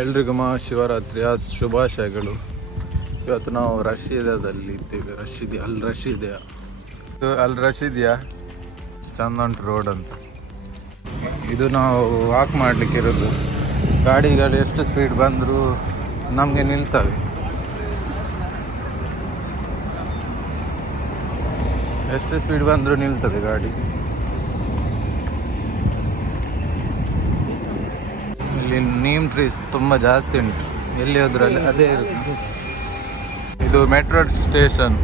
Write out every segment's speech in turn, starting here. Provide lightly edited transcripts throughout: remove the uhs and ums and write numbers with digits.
ಎಲ್ರಿಗೂ ಮಹಾಶಿವರಾತ್ರಿಯ ಶುಭಾಶಯಗಳು. ಇವತ್ತು ನಾವು ರಶೀದಲ್ಲಿ ಇದ್ದೇವೆ. ಅಲ್ ರಶೀದಿಯಾ ಚಂದ ಉಂಟು ರೋಡ್ ಅಂತ. ಇದು ನಾವು ವಾಕ್ ಮಾಡಲಿಕ್ಕೆ ಇರೋದು. ಗಾಡಿಗಳು ಎಷ್ಟು ಸ್ಪೀಡ್ ಬಂದರೂ ನಮಗೆ ನಿಲ್ತವೆ. ಎಷ್ಟು ಸ್ಪೀಡ್ ಬಂದರೂ ನಿಲ್ತದೆ ಗಾಡಿ. ಇಲ್ಲಿ ನೀಮ್ ಟ್ರೀಸ್ ತುಂಬ ಜಾಸ್ತಿ ಉಂಟು. ಎಲ್ಲಿ ಹೋದ್ರಲ್ಲಿ ಅದೇ ಇರುತ್ತೆ. ಇದು ಮೆಟ್ರೋ ಸ್ಟೇಷನ್.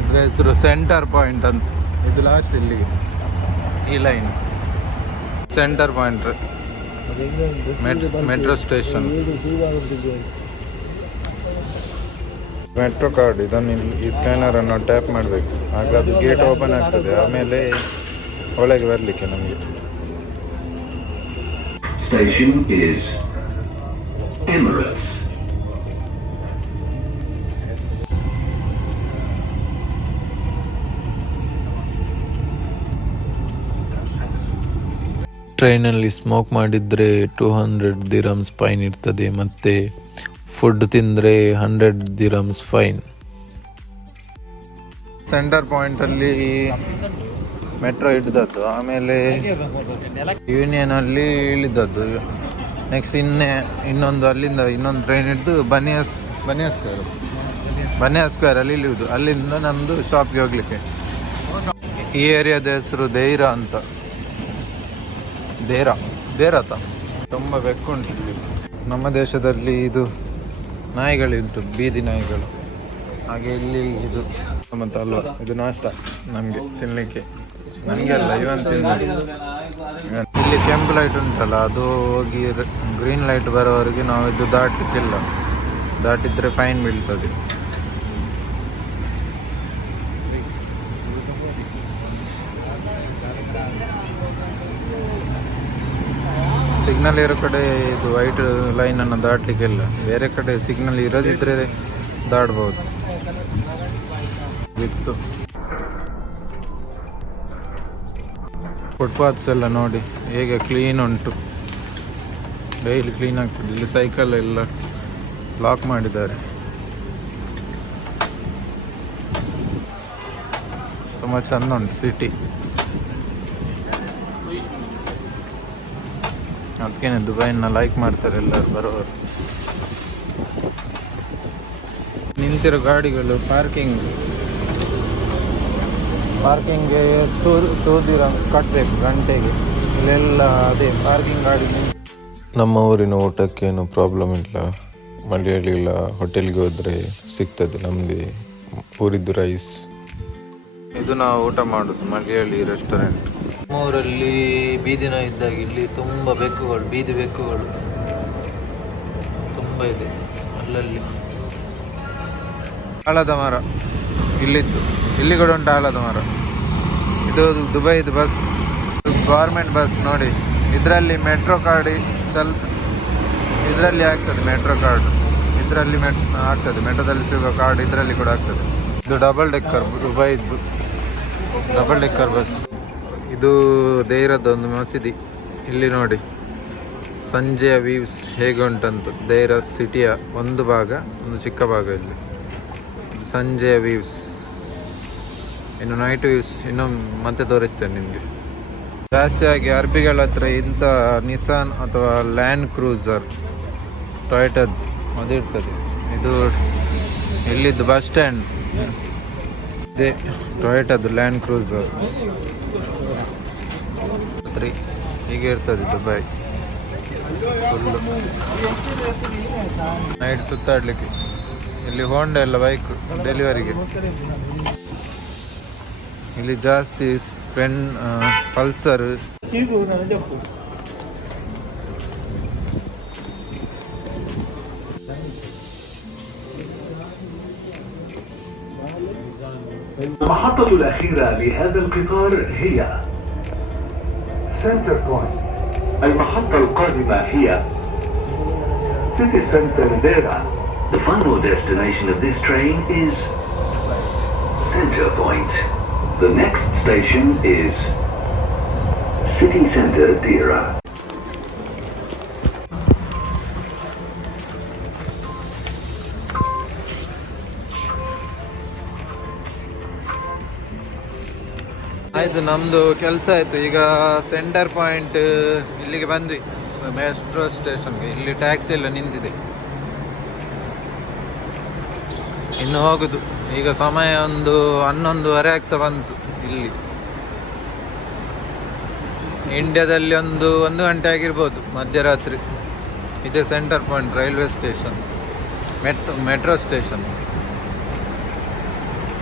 ಇದರ ಹೆಸರು ಸೆಂಟರ್ ಪಾಯಿಂಟ್ ಅಂತ. ಇದು ಲಾಸ್ಟ್ ಇಲ್ಲಿಗೆ ಈ line centre point metro station. Metro card ಇದನ್ನು ಈ ಸ್ಕ್ಯಾನರನ್ನು ಟ್ಯಾಪ್ ಮಾಡಬೇಕು. ಆಗ ಅದು ಗೇಟ್ ಓಪನ್ ಆಗ್ತದೆ. ಆಮೇಲೆ ಒಳಗೆ ಬರಲಿಕ್ಕೆ ನಮಗೆ. Station is Emirates. ಟ್ರೈನಲ್ಲಿ ಸ್ಮೋಕ್ ಮಾಡಿದರೆ 200 ದಿರಮ್ಸ್ ಫೈನ್ ಇರ್ತದೆ. ಮತ್ತು ಫುಡ್ ತಿಂದರೆ 100 ದಿರಮ್ಸ್ ಫೈನ್. ಸೆಂಟರ್ ಪಾಯಿಂಟಲ್ಲಿ ಮೆಟ್ರೋ ಹಿಡಿದದ್ದು. ಆಮೇಲೆ ಯೂನಿಯನಲ್ಲಿ ಇಳಿದದ್ದು. ನೆಕ್ಸ್ಟ್ ಅಲ್ಲಿಂದ ಇನ್ನೊಂದು ಟ್ರೈನ್ ಹಿಡಿದು ಬನಿಯಾ ಸ್ಕ್ವೇರಲ್ಲಿ ಇಳಿಯುವುದು. ಅಲ್ಲಿಂದ ನಮ್ಮದು ಶಾಪ್ಗೆ ಹೋಗ್ಲಿಕ್ಕೆ. ಈ ಏರಿಯಾದ ಹೆಸರು ದೇರಾ ಅಂತ. ದೇರಾತ ತುಂಬ ಬೆಕ್ಕುಂಟು ಇಲ್ಲಿ. ನಮ್ಮ ದೇಶದಲ್ಲಿ ಇದು ನಾಯಿಗಳುಂಟು, ಬೀದಿ ನಾಯಿಗಳು. ಹಾಗೆ ಇಲ್ಲಿ ಇದು ಮತ್ತು ಅಲ್ವಾ, ಇದು ನಾಷ್ಟ ನಮಗೆ ತಿನ್ನಲಿಕ್ಕೆ. ನನಗೆ ಅಲ್ಲ, ಇವನ್ ತಿನ್ನ. ಇಲ್ಲಿ ಕೆಂಪು ಲೈಟ್ ಉಂಟಲ್ಲ, ಅದು ಹೋಗಿ ಗ್ರೀನ್ ಲೈಟ್ ಬರೋವರೆಗೆ ನಾವು ಇದು ದಾಟಲಿಕ್ಕಿಲ್ಲ. ದಾಟಿದ್ರೆ ಫೈನ್ ಬೀಳ್ತದೆ. ಸಿಗ್ನಲ್ ಇರೋ ಕಡೆ ಇದು ವೈಟ್ ಲೈನನ್ನು ದಾಟಲಿಕ್ಕಿಲ್ಲ. ಬೇರೆ ಕಡೆ ಸಿಗ್ನಲ್ ಇರೋದಿದ್ರೆ ದಾಟ್ಬೋದು. ಇತ್ತು ಫುಟ್ಪಾತ್ಸ್ ಎಲ್ಲ ನೋಡಿ ಹೇಗೆ ಕ್ಲೀನ್ ಉಂಟು. ಡೈಲಿ ಕ್ಲೀನ್ ಆಗ್ತದೆ. ಇಲ್ಲಿ ಸೈಕಲ್ ಎಲ್ಲ ಲಾಕ್ ಮಾಡಿದ್ದಾರೆ. ತುಂಬ ಚೆಂದ ಉಂಟು ಸಿಟಿ. ಅದಕ್ಕೇನೆ ದುಬೈನ ಲೈಕ್ ಮಾಡ್ತಾರೆ ಎಲ್ಲರೂ ಬರೋರು. ನಿಂತಿರೋ ಗಾಡಿಗಳು ಪಾರ್ಕಿಂಗ್ಗೆ 2 ದಿರಮ್ಸ್ ಕಟ್ಟಬೇಕು ಗಂಟೆಗೆ. ಇಲ್ಲೆಲ್ಲ ಅದೇ ಪಾರ್ಕಿಂಗ್ ಗಾಡಿ. ನಮ್ಮ ಊರಿನ ಊಟಕ್ಕೇನು ಪ್ರಾಬ್ಲಮ್ ಇಲ್ಲ. ಮಲಯಾಳಿಗಳ ಹೋಟೆಲ್ಗೆ ಹೋದರೆ ಸಿಗ್ತದೆ ನಮಗೆ ಊರಿದ್ದು ರೈಸ್. ಇದು ನಾವು ಊಟ ಮಾಡೋದು ಮಲಯಾಳಿ ರೆಸ್ಟೋರೆಂಟ್. ನಮ್ಮೂರಲ್ಲಿ ಬೀದಿನ ಇದ್ದಾಗ ಇಲ್ಲಿ ತುಂಬ ಬೆಕ್ಕುಗಳು, ಬೀದಿ ಬೆಕ್ಕುಗಳು ತುಂಬ ಇದೆ. ಅಲ್ಲಲ್ಲಿ ಆಲದ ಮರ ಇಲ್ಲಿತ್ತು. ಇಲ್ಲಿ ಕೂಡ ಉಂಟು ಆಲದ ಮರ. ಇದು ದುಬೈದು ಬಸ್, ಗೌರ್ಮೆಂಟ್ ಬಸ್ ನೋಡಿ. ಇದರಲ್ಲಿ ಮೆಟ್ರೋ ಕಾರ್ಡ್ ಇದರಲ್ಲಿ ಆಗ್ತದೆ. ಮೆಟ್ರೋ ಕಾರ್ಡ್ ಇದರಲ್ಲಿ ಆಗ್ತದೆ. ಮೆಟ್ರೋದಲ್ಲಿ ಸಿಗೋ ಕಾರ್ಡ್ ಇದರಲ್ಲಿ ಕೂಡ ಆಗ್ತದೆ. ಇದು ಡಬಲ್ ಡೆಕ್ಕರ್ ಬಸ್. ಇದು ದೇರದೊಂದು ಮಸೀದಿ. ಇಲ್ಲಿ ನೋಡಿ ಸಂಜೆಯ ವ್ಯೂಸ್ ಹೇಗೆ ಉಂಟಂತ. ದೇರ ಸಿಟಿಯ ಒಂದು ಭಾಗ, ಒಂದು ಚಿಕ್ಕ ಭಾಗ. ಇಲ್ಲಿ ಸಂಜೆಯ ವ್ಯೂಸ್. ಇನ್ನು ನೈಟ್ ವ್ಯೂಸ್ ಇನ್ನು ಮತ್ತೆ ತೋರಿಸ್ತೇನೆ ನಿಮಗೆ. ಜಾಸ್ತಿಯಾಗಿ ಅರ್ಬಿಗಳ ಹತ್ರ ಇಂಥ ನಿಸಾನ್ ಅಥವಾ ಲ್ಯಾಂಡ್ ಕ್ರೂಸರ್ ಟೊಯೋಟದ್ದು ಅದಿರ್ತದೆ. ಇದು ಇಲ್ಲಿದ್ದು ಬಸ್ ಸ್ಟ್ಯಾಂಡ್ ಇದೇ ಟೊಯೋಟದ್ದು ಲ್ಯಾಂಡ್ ಕ್ರೂಸರ್. ಹೀಗೆ ಇರ್ತದೆ ದುಬೈ ಫುಲ್ಲು ನೈಟ್ ಸುತ್ತಾಡಲಿಕ್ಕೆ. ಇಲ್ಲಿ ಹೋಂಡಾ ಎಲ್ಲ ಬೈಕ್ ಡೆಲಿವರಿಗೆ. ಇಲ್ಲಿ ಜಾಸ್ತಿ Pulsar. المحطة الأخيرة لهذا القطار هي سنتر بوينت. المحطة القادمة هي سيتي سنتر ديرا. The final destination of this train is Center Point. The next station is City Center Deira. ಆಯಿತು, ನಮ್ಮದು ಕೆಲಸ ಆಯಿತು. ಈಗ ಸೆಂಟರ್ ಪಾಯಿಂಟ್ ಇಲ್ಲಿಗೆ ಬಂದ್ವಿ, ಮೆಟ್ರೋ ಸ್ಟೇಷನ್ಗೆ. ಇಲ್ಲಿ ಟ್ಯಾಕ್ಸಿ ಎಲ್ಲ ನಿಂತಿದೆ, ಇನ್ನು ಹೋಗುದು. ಈಗ ಸಮಯ ಒಂದು 11:30 ಆಗ್ತಾ ಬಂತು. ಇಲ್ಲಿ ಇಂಡಿಯಾದಲ್ಲಿ ಒಂದು 1 ಗಂಟೆ ಆಗಿರ್ಬೋದು, ಮಧ್ಯರಾತ್ರಿ. ಇದೇ centre point railway station, metro station.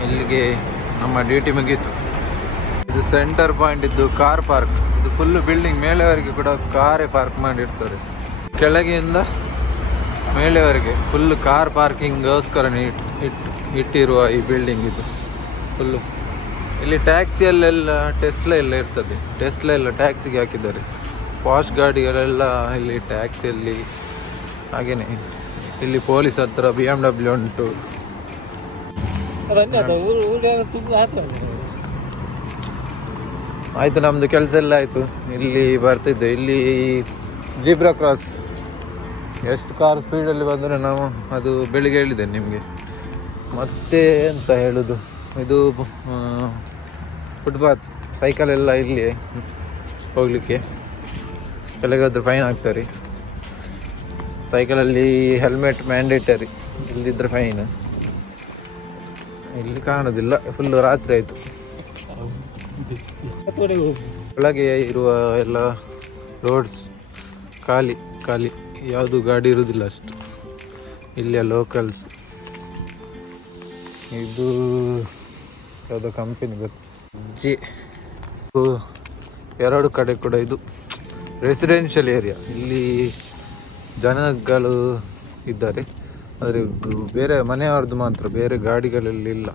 ಇಲ್ಲಿಗೆ ನಮ್ಮ ಡ್ಯೂಟಿ ಮುಗೀತು. ಇದು ಸೆಂಟರ್ ಪಾಯಿಂಟ್ ಇದ್ದು ಕಾರ್ ಪಾರ್ಕ್. ಇದು ಫುಲ್ಲು ಬಿಲ್ಡಿಂಗ್, ಮೇಲೆವರೆಗೆ ಕೂಡ ಕಾರೇ ಪಾರ್ಕ್ ಮಾಡಿರ್ತಾರೆ. ಕೆಳಗೆಯಿಂದ ಮೇಲೆವರೆಗೆ ಫುಲ್ಲು ಕಾರ್ ಪಾರ್ಕಿಂಗ್ಗೋಸ್ಕರ ಇಟ್ಟಿರುವ ಈ ಬಿಲ್ಡಿಂಗ್ ಇದು ಫುಲ್ಲು. ಇಲ್ಲಿ ಟ್ಯಾಕ್ಸಿಯಲ್ಲೆಲ್ಲ ಟೆಸ್ಲಾ ಎಲ್ಲ ಇರ್ತದೆ. ಟೆಸ್ಲಾ ಎಲ್ಲ ಟ್ಯಾಕ್ಸಿಗೆ ಹಾಕಿದ್ದಾರೆ. ಪಾಶ್ ಗಾಡಿಗಳೆಲ್ಲ ಇಲ್ಲಿ ಟ್ಯಾಕ್ಸಿಯಲ್ಲಿ. ಹಾಗೆಯೇ ಇಲ್ಲಿ ಪೊಲೀಸ್ ಹತ್ರ BMW ಉಂಟು. ಆಯಿತು, ನಮ್ಮದು ಕೆಲಸ ಎಲ್ಲ ಆಯಿತು. ಇಲ್ಲಿ ಬರ್ತಿದ್ದೆ. ಇಲ್ಲಿ ಜೀಬ್ರಾ ಕ್ರಾಸ್. ಎಷ್ಟು ಕಾರ್ ಸ್ಪೀಡಲ್ಲಿ ಬಂದರೆ ನಾವು ಅದು ಬೆಳಿಗ್ಗೆ ಹೇಳಿದ್ದೇನೆ ನಿಮಗೆ. ಮತ್ತೆ ಎಂತ ಹೇಳೋದು, ಇದು ಫುಟ್ಪಾತ್. ಸೈಕಲ್ ಎಲ್ಲ ಇಲ್ಲಿ ಹೋಗಲಿಕ್ಕೆ ಕೆಳಗಾದ್ರೆ ಫೈನ್ ಹಾಕ್ತಾರೆ. ಸೈಕಲಲ್ಲಿ ಹೆಲ್ಮೆಟ್ ಮ್ಯಾಂಡೇಟರಿ, ಇಲ್ಲದಿದ್ದರೆ ಫೈನ್. ಇಲ್ಲಿ ಕಾಣೋದಿಲ್ಲ, ಫುಲ್ಲು ರಾತ್ರಿ ಆಯಿತು. ಒಳಗೆ ಇರುವ ಎಲ್ಲ ರೋಡ್ಸ್ ಖಾಲಿ ಖಾಲಿ, ಯಾವುದು ಗಾಡಿ ಇರುವುದಿಲ್ಲ ಅಷ್ಟು. ಇಲ್ಲಿಯ ಲೋಕಲ್ಸ್. ಇದು ಯಾವುದೋ ಕಂಪನಿ ಗೊತ್ತು. ಎರಡು ಕಡೆ ಕೂಡ ಇದು ರೆಸಿಡೆನ್ಷಿಯಲ್ ಏರಿಯಾ. ಇಲ್ಲಿ ಜನಗಳು ಇದ್ದಾರೆ, ಆದರೆ ಬೇರೆ ಮನೆಯವ್ರದ್ದು ಮಾತ್ರ, ಬೇರೆ ಗಾಡಿಗಳಲ್ಲಿ ಇಲ್ಲ.